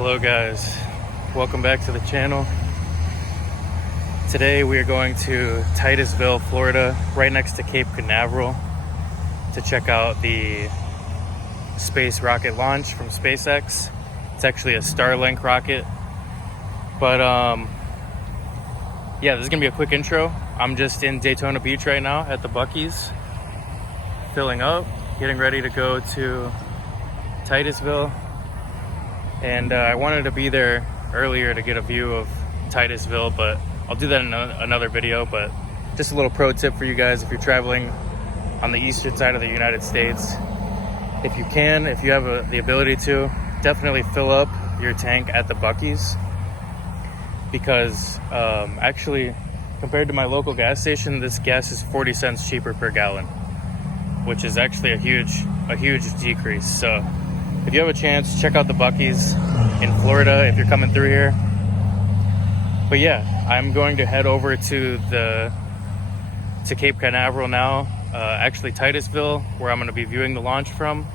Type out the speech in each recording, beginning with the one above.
Hello guys, welcome back to the channel. Today we are going to Titusville, Florida, right next to Cape Canaveral, to check out the space rocket launch from SpaceX. It's actually a Starlink rocket. But yeah, this is gonna be a quick intro. I'm just in Daytona Beach right now at the Buc-ee's, filling up, getting ready to go to Titusville. And I wanted to be there earlier to get a view of Titusville, but I'll do that in another video. But just a little pro tip for you guys: if you're traveling on the eastern side of the United States, if you have the ability to, definitely fill up your tank at the Buc-ee's, because actually, compared to my local gas station, this gas is 40 cents cheaper per gallon, which is actually a huge decrease. So if you have a chance, check out the Buc-ee's in Florida if you're coming through here. But yeah, I'm going to head over to Cape Canaveral now, actually Titusville, where I'm going to be viewing the launch from,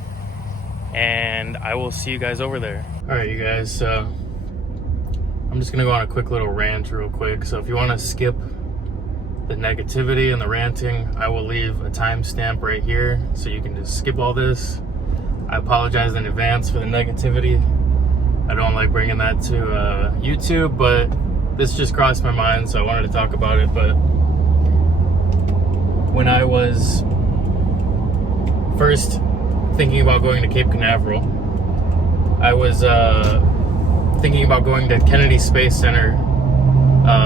and I will see you guys over there. All right, you guys, I'm just going to go on a quick little rant real quick. So if you want to skip the negativity and the ranting, I will leave a timestamp right here so you can just skip all this. I apologize in advance for the negativity. I don't like bringing that to YouTube, but this just crossed my mind, so I wanted to talk about it. But when I was first thinking about going to Cape Canaveral, I was thinking about going to Kennedy Space Center,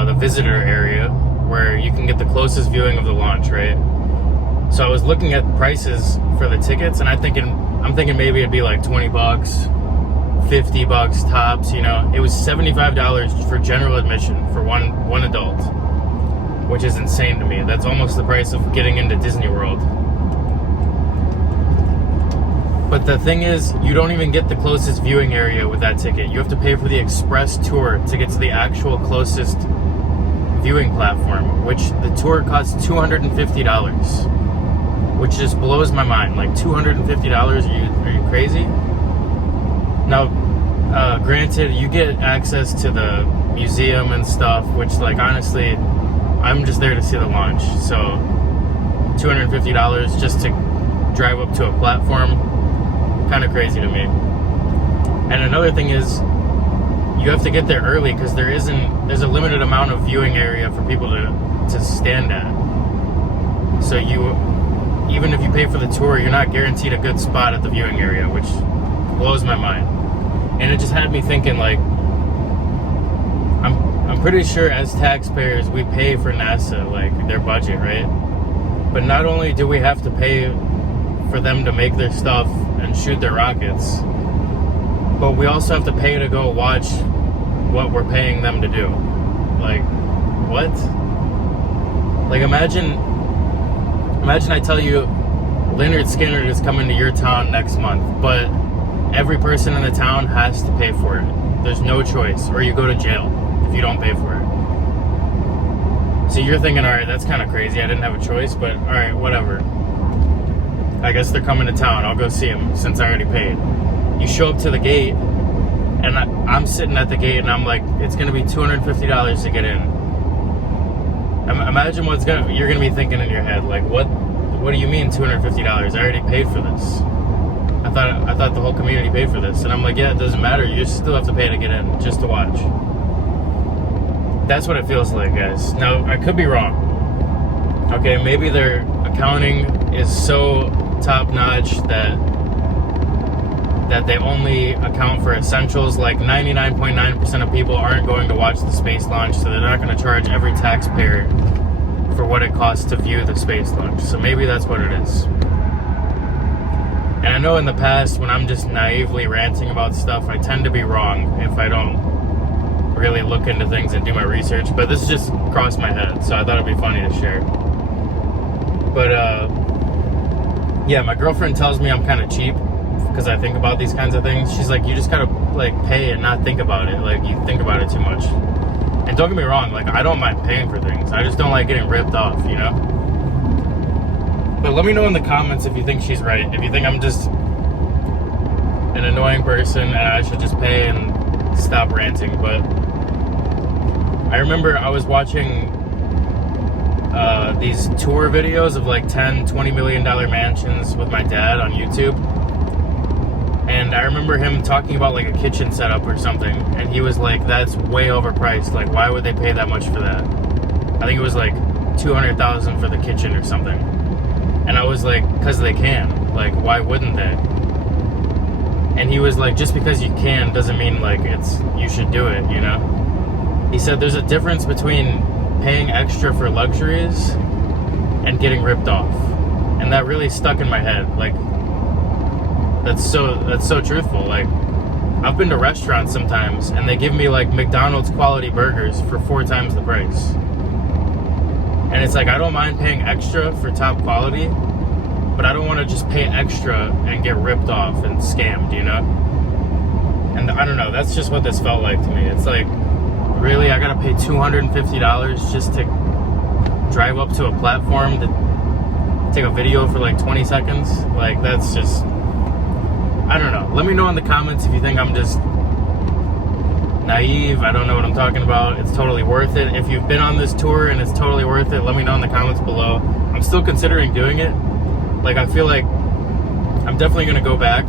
the visitor area, where you can get the closest viewing of the launch, right? So I was looking at prices for the tickets, and I'm thinking maybe it'd be like 20 bucks, 50 bucks tops, you know. It was $75 for general admission for one adult, which is insane to me. That's almost the price of getting into Disney World. But the thing is, you don't even get the closest viewing area with that ticket. You have to pay for the express tour to get to the actual closest viewing platform, which the tour costs $250. Which just blows my mind. Like $250? Are you crazy? Now, granted, you get access to the museum and stuff, which, like, honestly, I'm just there to see the launch. So $250 just to drive up to a platform, kind of crazy to me. And another thing is, you have to get there early because there's a limited amount of viewing area for people to stand at. So even if you pay for the tour, you're not guaranteed a good spot at the viewing area, which blows my mind. And it just had me thinking, like, I'm pretty sure as taxpayers we pay for NASA, like, their budget, right? But not only do we have to pay for them to make their stuff and shoot their rockets, but we also have to pay to go watch what we're paying them to do. Like, what? Like, imagine I tell you Leonard Skinner is coming to your town next month, but every person in the town has to pay for it. There's no choice, or you go to jail if you don't pay for it. So you're thinking, all right, that's kind of crazy. I didn't have a choice, but all right, whatever. I guess they're coming to town. I'll go see them since I already paid. You show up to the gate, and I'm sitting at the gate, and I'm like, it's going to be $250 to get in. Imagine you're gonna be thinking in your head, like, what do you mean $250? I already paid for this. I thought the whole community paid for this. And I'm like, yeah, it doesn't matter. You still have to pay to get in, just to watch. That's what it feels like, guys. Now, I could be wrong. Okay, maybe their accounting is so top-notch that they only account for essentials. Like 99.9% of people aren't going to watch the space launch, so they're not going to charge every taxpayer for what it costs to view the space launch. So maybe that's what it is. And I know in the past, when I'm just naively ranting about stuff, I tend to be wrong if I don't really look into things and do my research. But this just crossed my head, so I thought it'd be funny to share. But yeah, my girlfriend tells me I'm kind of cheap because I think about these kinds of things. She's like, you just gotta, like, pay and not think about it. Like, you think about it too much. And don't get me wrong, like, I don't mind paying for things. I just don't like getting ripped off, you know? But let me know in the comments if you think she's right. If you think I'm just an annoying person and I should just pay and stop ranting, but I remember I was watching these tour videos of like $10-20 million mansions with my dad on YouTube. And I remember him talking about like a kitchen setup or something. And he was like, that's way overpriced. Like, why would they pay that much for that? I think it was like $200,000 for the kitchen or something. And I was like, because they can. Like, why wouldn't they? And he was like, just because you can doesn't mean like you should do it, you know? He said there's a difference between paying extra for luxuries and getting ripped off. And that really stuck in my head. Like, that's so truthful. Like, I've been to restaurants sometimes and they give me like McDonald's quality burgers for 4 times the price. And it's like, I don't mind paying extra for top quality, but I don't want to just pay extra and get ripped off and scammed, you know? And I don't know, that's just what this felt like to me. It's like, really, I gotta pay $250 just to drive up to a platform to take a video for like 20 seconds? Like, that's just, I don't know. Let me know in the comments if you think I'm just naive, I don't know what I'm talking about. It's totally worth it. If you've been on this tour and it's totally worth it, let me know in the comments below. I'm still considering doing it. Like, I feel like I'm definitely gonna go back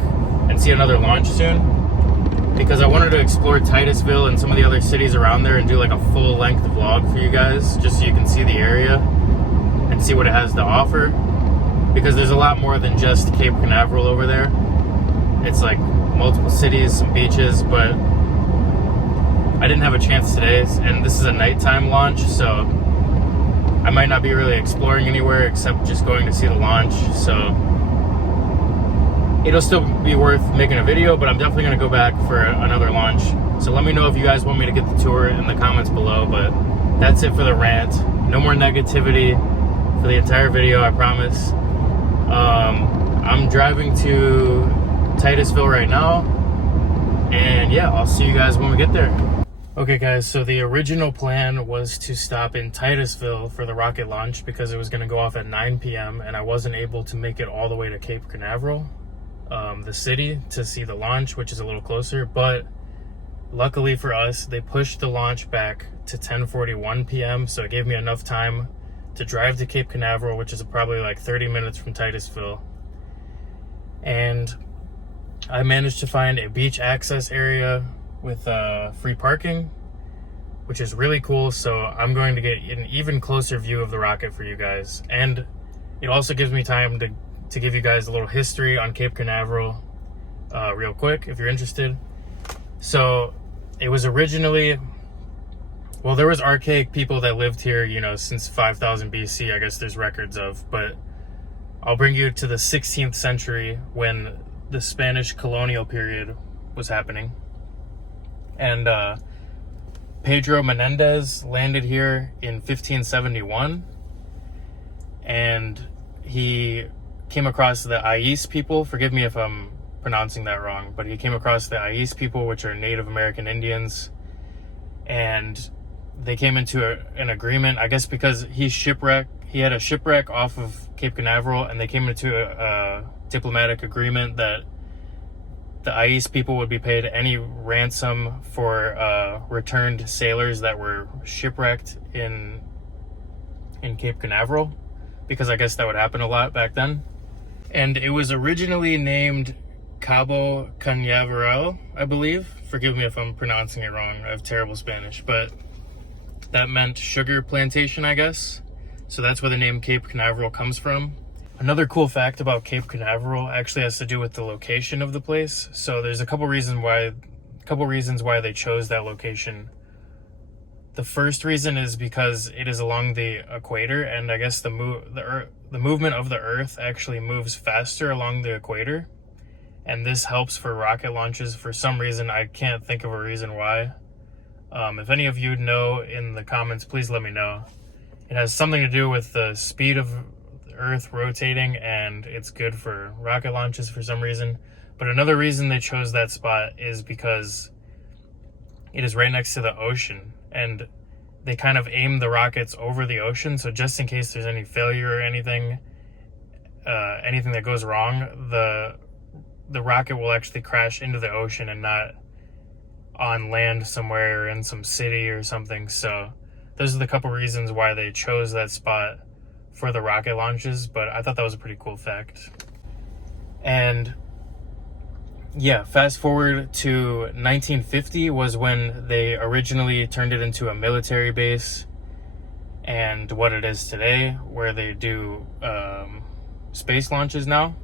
and see another launch soon, because I wanted to explore Titusville and some of the other cities around there and do like a full length vlog for you guys, just so you can see the area and see what it has to offer. Because there's a lot more than just Cape Canaveral over there. It's like multiple cities, some beaches, but I didn't have a chance today, and this is a nighttime launch, so I might not be really exploring anywhere except just going to see the launch. So it'll still be worth making a video, but I'm definitely going to go back for another launch. So let me know if you guys want me to get the tour in the comments below. But that's it for the rant. No more negativity for the entire video, I promise. I'm driving to Titusville right now, and yeah, I'll see you guys when we get there. Okay guys, so the original plan was to stop in Titusville for the rocket launch because it was going to go off at 9 p.m. and I wasn't able to make it all the way to Cape Canaveral, the city, to see the launch, which is a little closer. But luckily for us, they pushed the launch back to 10:41 p.m. so it gave me enough time to drive to Cape Canaveral, which is probably like 30 minutes from Titusville. And I managed to find a beach access area with free parking, which is really cool. So I'm going to get an even closer view of the rocket for you guys. And it also gives me time to give you guys a little history on Cape Canaveral real quick, if you're interested. So it was originally, well, there was archaic people that lived here, you know, since 5000 BC, I guess there's records of, but I'll bring you to the 16th century when the Spanish colonial period was happening. And Pedro Menendez landed here in 1571, and he came across the Ais people. Forgive me if I'm pronouncing that wrong, but he came across the Ais people, which are Native American Indians, and they came into an agreement, I guess because he had a shipwreck off of Cape Canaveral, and they came into a diplomatic agreement that the Ais people would be paid any ransom for returned sailors that were shipwrecked in Cape Canaveral, because I guess that would happen a lot back then. And it was originally named Cabo Canaveral, I believe. Forgive me if I'm pronouncing it wrong. I have terrible Spanish, but that meant sugar plantation, I guess. So that's where the name Cape Canaveral comes from. Another cool fact about Cape Canaveral actually has to do with the location of the place. So there's a couple reasons why they chose that location. The first reason is because it is along the equator, and I guess the movement of the Earth actually moves faster along the equator, and this helps for rocket launches for some reason. I can't think of a reason why. If any of you know in the comments, please let me know. It has something to do with the speed of the Earth rotating, and it's good for rocket launches for some reason. But another reason they chose that spot is because it is right next to the ocean, and they kind of aim the rockets over the ocean, so just in case there's any failure or anything that goes wrong, the rocket will actually crash into the ocean and not on land somewhere or in some city or something. So those are the couple reasons why they chose that spot for the rocket launches, but I thought that was a pretty cool fact. And yeah, fast forward to 1950 was when they originally turned it into a military base, and what it is today, where they do space launches now.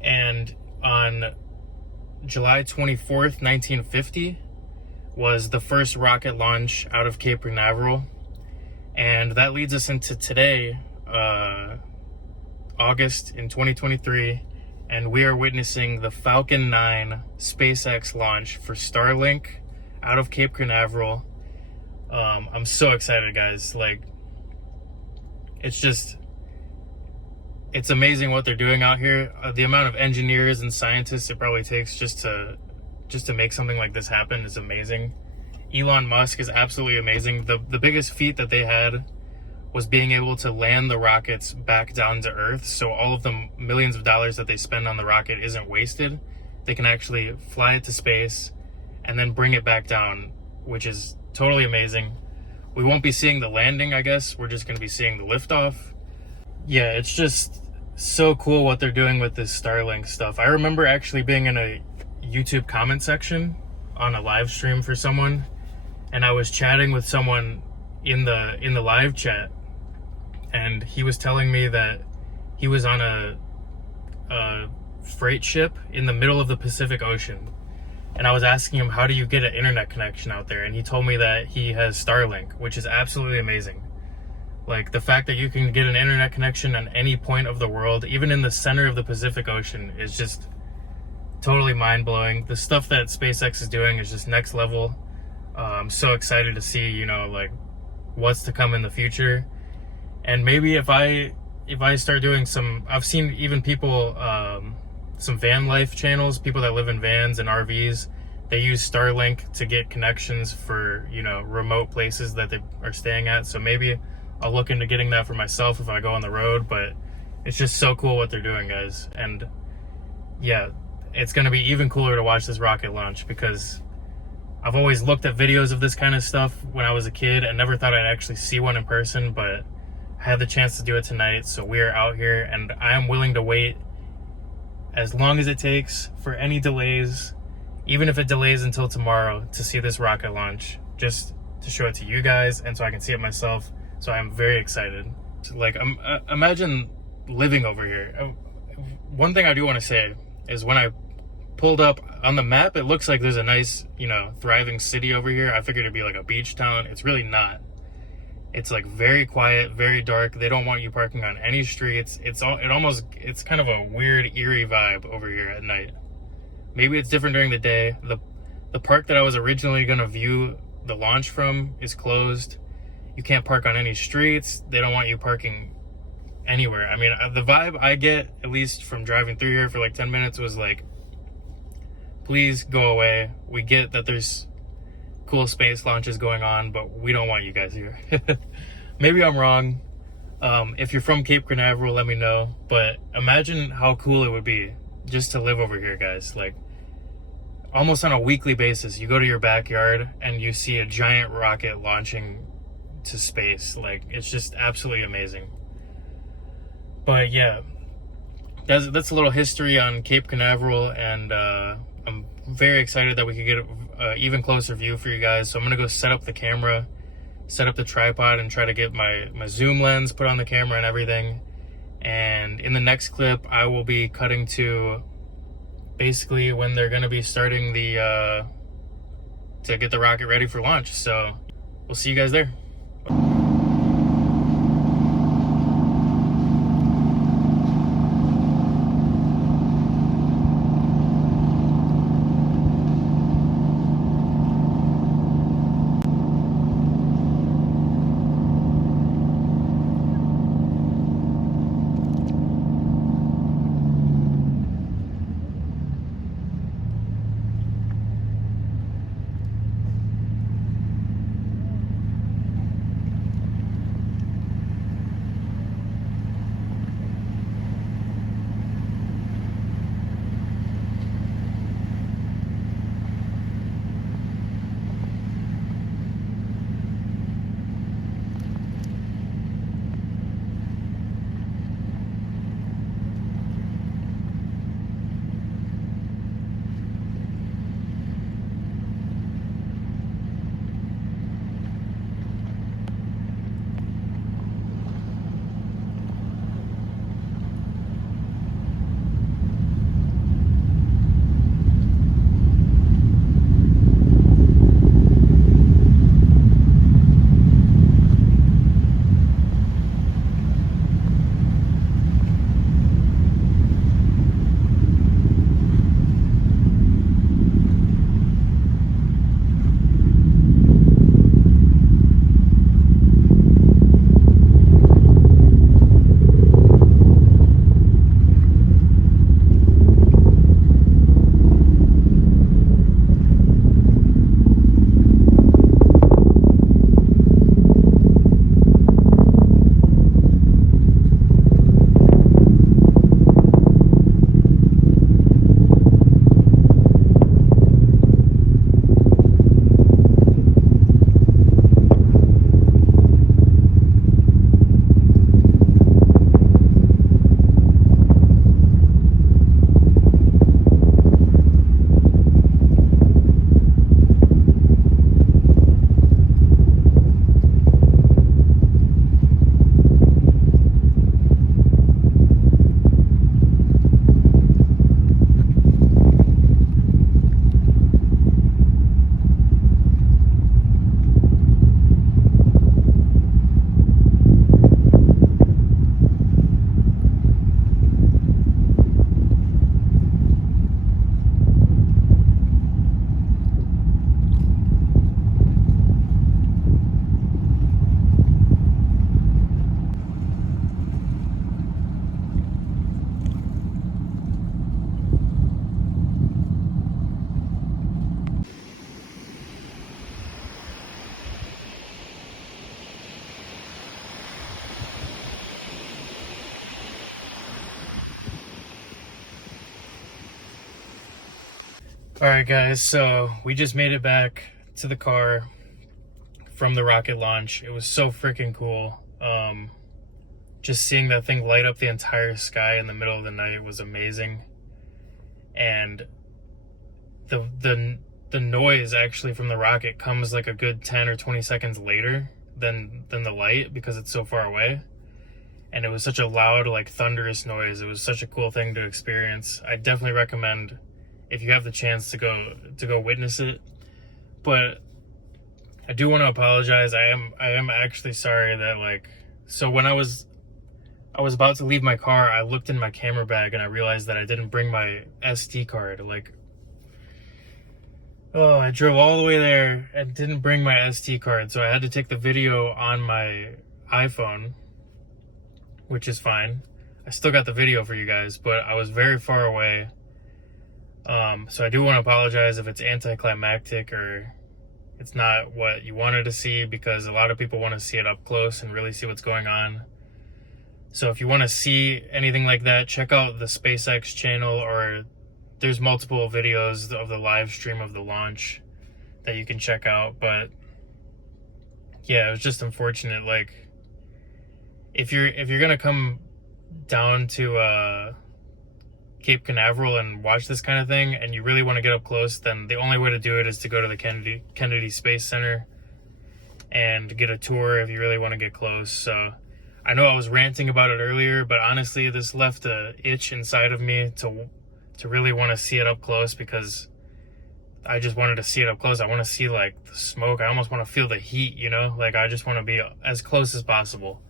And on July 24th, 1950 was the first rocket launch out of Cape Canaveral. And that leads us into today, August in 2023, and we are witnessing the Falcon 9 SpaceX launch for Starlink out of Cape Canaveral. I'm so excited, guys. Like, it's amazing what they're doing out here. The amount of engineers and scientists it probably takes just to make something like this happen is amazing. Elon Musk is absolutely amazing. The biggest feat that they had was being able to land the rockets back down to Earth, so all of the millions of dollars that they spend on the rocket isn't wasted. They can actually fly it to space and then bring it back down, which is totally amazing. We won't be seeing the landing, I guess. We're just going to be seeing the liftoff. Yeah, it's just so cool what they're doing with this Starlink stuff. I remember actually being in a YouTube comment section on a live stream for someone, and I was chatting with someone in the live chat, and he was telling me that he was on a freight ship in the middle of the Pacific Ocean, and I was asking him, how do you get an internet connection out there? And he told me that he has Starlink, which is absolutely amazing. Like, the fact that you can get an internet connection on any point of the world, even in the center of the Pacific Ocean, is just totally mind-blowing. The stuff that SpaceX is doing is just next level. I'm so excited to see, you know, like, what's to come in the future. And maybe if I start doing I've seen even people, some van life channels, people that live in vans and RVs, they use Starlink to get connections for, you know, remote places that they are staying at. So maybe I'll look into getting that for myself if I go on the road. But it's just so cool what they're doing, guys. And yeah, it's going to be even cooler to watch this rocket launch, because I've always looked at videos of this kind of stuff when I was a kid and never thought I'd actually see one in person, but I had the chance to do it tonight. So we are out here, and I am willing to wait as long as it takes for any delays, even if it delays until tomorrow, to see this rocket launch, just to show it to you guys and so I can see it myself. So I am very excited. Like, imagine living over here. One thing I do want to say is, when I pulled up on the map, it looks like there's a nice, you know, thriving city over here. I figured it'd be like a beach town. It's really not. It's like very quiet, very dark. They don't want you parking on any streets. It's kind of a weird, eerie vibe over here at night. Maybe it's different during the day. The park that I was originally gonna view the launch from is closed. You can't park on any streets. They don't want you parking anywhere. I mean, the vibe I get, at least from driving through here for like 10 minutes, was like, please go away. We get that there's cool space launches going on, but we don't want you guys here. Maybe I'm wrong. If you're from Cape Canaveral, let me know. But imagine how cool it would be just to live over here, guys. Like, almost on a weekly basis, you go to your backyard and you see a giant rocket launching to space. Like, it's just absolutely amazing. But yeah, that's a little history on Cape Canaveral, and I'm very excited that we could get an even closer view for you guys. So I'm gonna go set up the camera, set up the tripod, and try to get my zoom lens put on the camera and everything. And in the next clip, I will be cutting to basically when they're gonna be starting to get the rocket ready for launch. So we'll see you guys there. Alright guys, so we just made it back to the car from the rocket launch. It was so freaking cool. Just seeing that thing light up the entire sky in the middle of the night was amazing. And the noise actually from the rocket comes like a good 10 or 20 seconds later than the light, because it's so far away. And it was such a loud, like, thunderous noise. It was such a cool thing to experience. I definitely recommend, if you have the chance, to go witness it. But I do want to apologize. I am actually sorry that, like, so when I was about to leave my car, I looked in my camera bag and I realized that I didn't bring my SD card. Like, oh, I drove all the way there and didn't bring my SD card, so I had to take the video on my iPhone, which is fine. I still got the video for you guys, but I was very far away. So I do want to apologize if it's anticlimactic or it's not what you wanted to see, because a lot of people want to see it up close and really see what's going on. So if you want to see anything like that, check out the SpaceX channel, or there's multiple videos of the live stream of the launch that you can check out. But yeah, it was just unfortunate. Like, if you're gonna come down to Cape Canaveral and watch this kind of thing, and you really want to get up close, then the only way to do it is to go to the Kennedy Space Center and get a tour if you really want to get close. So I know I was ranting about it earlier, but honestly, this left a itch inside of me to really want to see it up close, because I just wanted to see it up close. I want to see, like, the smoke. I almost want to feel the heat, you know? Like, I just want to be as close as possible.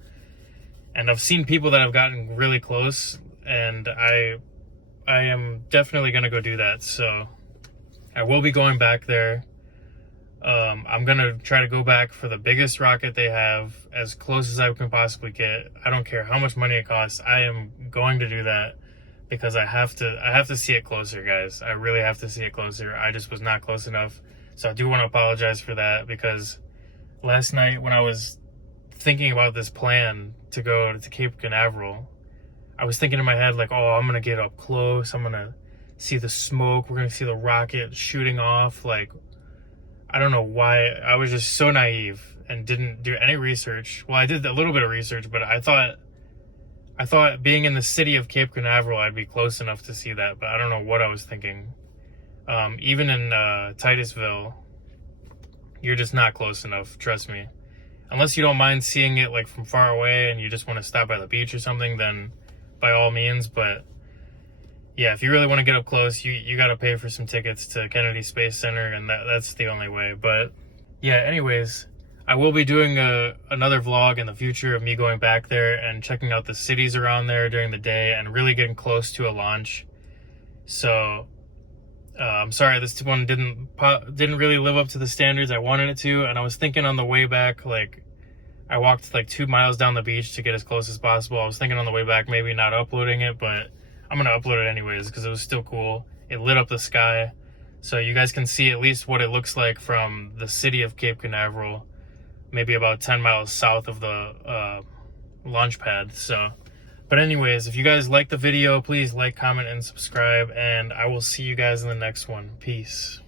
And I've seen people that have gotten really close, and I am definitely going to go do that. So I will be going back there. I'm going to try to go back for the biggest rocket they have, as close as I can possibly get. I don't care how much money it costs. I am going to do that, because I have to see it closer, guys. I really have to see it closer. I just was not close enough. So I do want to apologize for that, because last night when I was thinking about this plan to go to Cape Canaveral, I was thinking in my head, like, oh, I'm going to get up close. I'm going to see the smoke. We're going to see the rocket shooting off. Like, I don't know why. I was just so naive and didn't do any research. Well, I did a little bit of research, but I thought being in the city of Cape Canaveral, I'd be close enough to see that, but I don't know what I was thinking. Even in Titusville, you're just not close enough, trust me. Unless you don't mind seeing it, like, from far away and you just want to stop by the beach or something, then by all means. But yeah, if you really want to get up close, you got to pay for some tickets to Kennedy Space Center, and that's the only way. But yeah, anyways, I will be doing another vlog in the future of me going back there and checking out the cities around there during the day and really getting close to a launch. So I'm sorry this one didn't really live up to the standards I wanted it to. And I was thinking on the way back, like, I walked like 2 miles down the beach to get as close as possible. I was thinking on the way back maybe not uploading it, but I'm going to upload it anyways, because it was still cool. It lit up the sky, so you guys can see at least what it looks like from the city of Cape Canaveral, maybe about 10 miles south of the launch pad. So, but anyways, if you guys like the video, please like, comment, and subscribe, and I will see you guys in the next one. Peace.